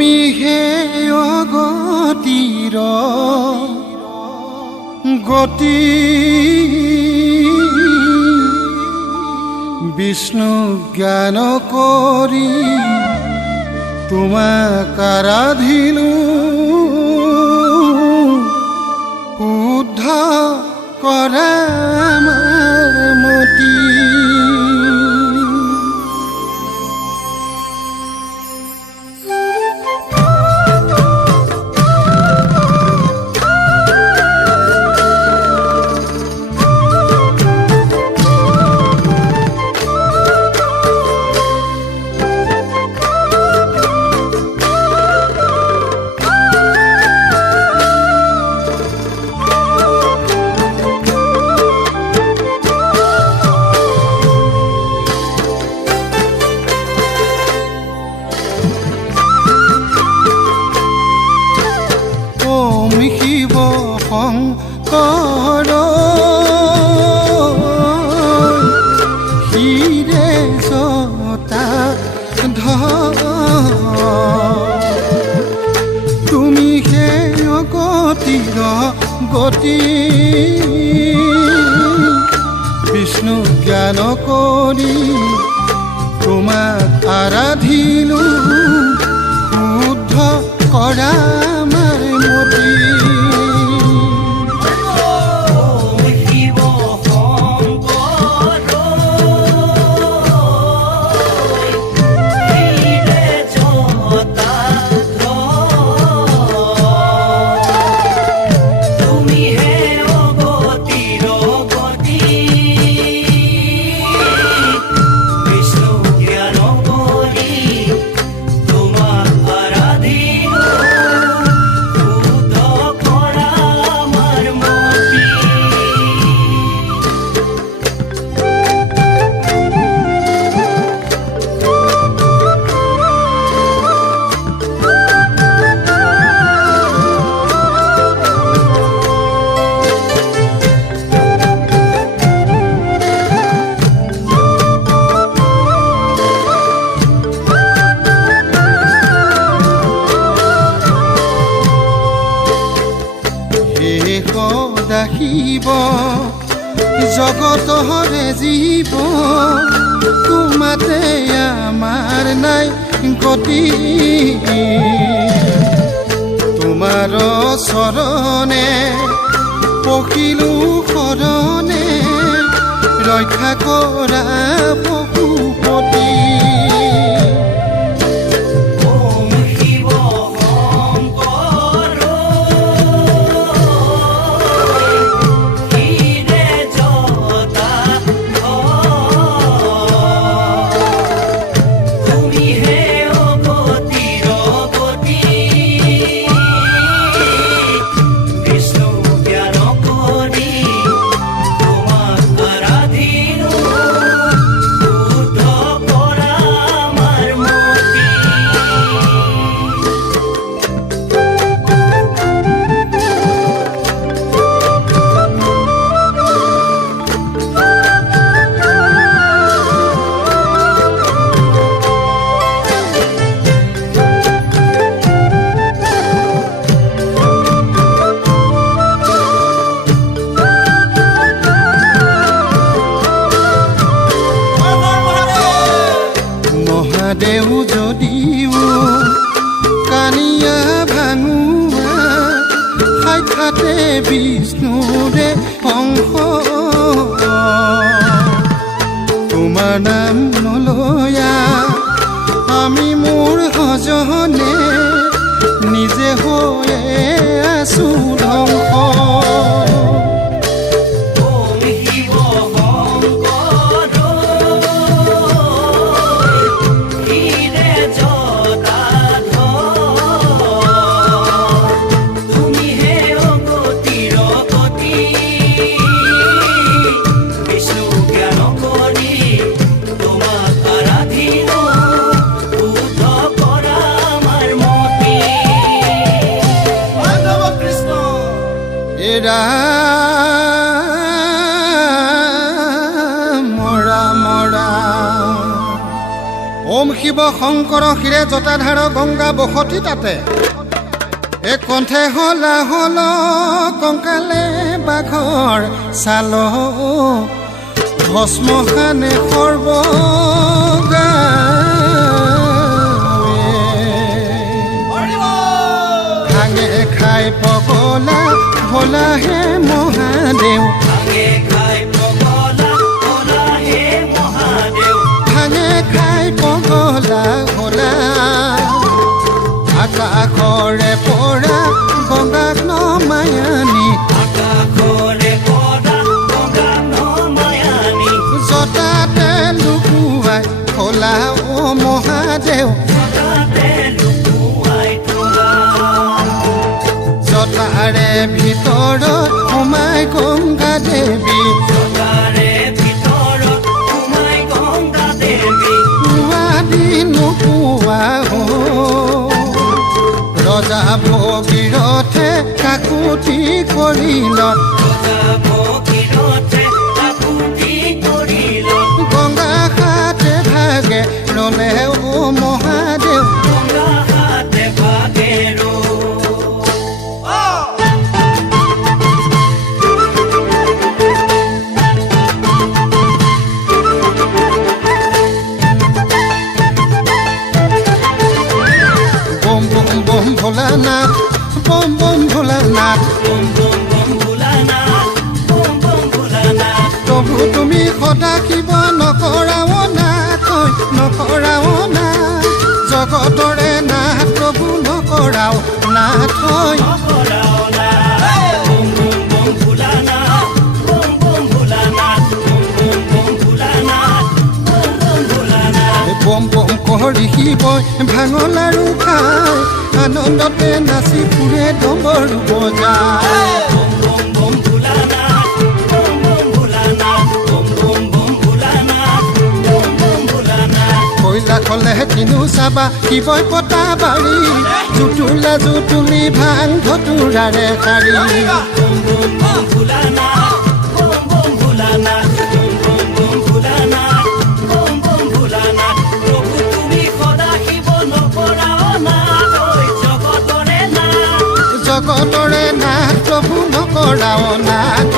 তুমি হে অগতিৰ গতি বিষ্ণু জ্ঞান কৰি তোমাক আৰাধিলো শুদ্ধ কৰা আমাৰ মতি তুমি হে অগতিৰ গতি বিষ্ণু জ্ঞান কৰি তোমাক আৰাধিলো শুদ্ধ কৰা আমাৰ মতি দাসীব জগতৰে জীৱ তোমাতে আমাৰ নাই গতি তোমাৰ চৰণে পখিলো শৰণে ৰক্ষা কৰা পশুপতি দেউ যদিও কানিয়া ভাঙুৱা সাক্ষাতে বিষ্ণুৰে অংশ তোমাৰ নাম নলয়া আমি মোৰ সজনে নিজে হৈয়ে আছো ধ্বংস Om শিৱ শংকৰ শিৰে জটাধাৰ গংগা বসতি তাতে এ কণ্ঠে হলা হল কংকালে বাঘৰ চাল ভস্মখানে সৰ্বগা ভাঙে খাই পগলা ভোলা হে মহাদেৱ ভাঙে খাই পগলা ভোলা আকাশৰে পৰা গংগাক নমায়ানি জটাতে লুকুৱাই থলা অ মহাদেৱ জটাৰে ভিতৰত সোমাই গংগা দেৱী পুৱাদি নোপোৱা হো ৰজা ভগীৰথে কাকুতি কৰিল গংগা হাতে ভাগে ৰলে অ মহাদেৱ ভোলানাথ বম বম ভোলানাথ প্ৰভু তুমি সদা শিৱ নকৰাও নাথ নকৰাও নাথ জগতৰে নাথ প্ৰভু নকৰাও নাথ বম বম কৰি শিৱই ভাঙল আৰু খাই আনন্দতে নাচি ফুৰে ডম্বৰু বজাই কৈলাশলে কিনো চাবা শিৱই পতা বাৰী জুতুলা জুতুলি ভাং ধতুৰাৰে শাৰী জগতৰে নাথ প্ৰভু নকৰাও নাথ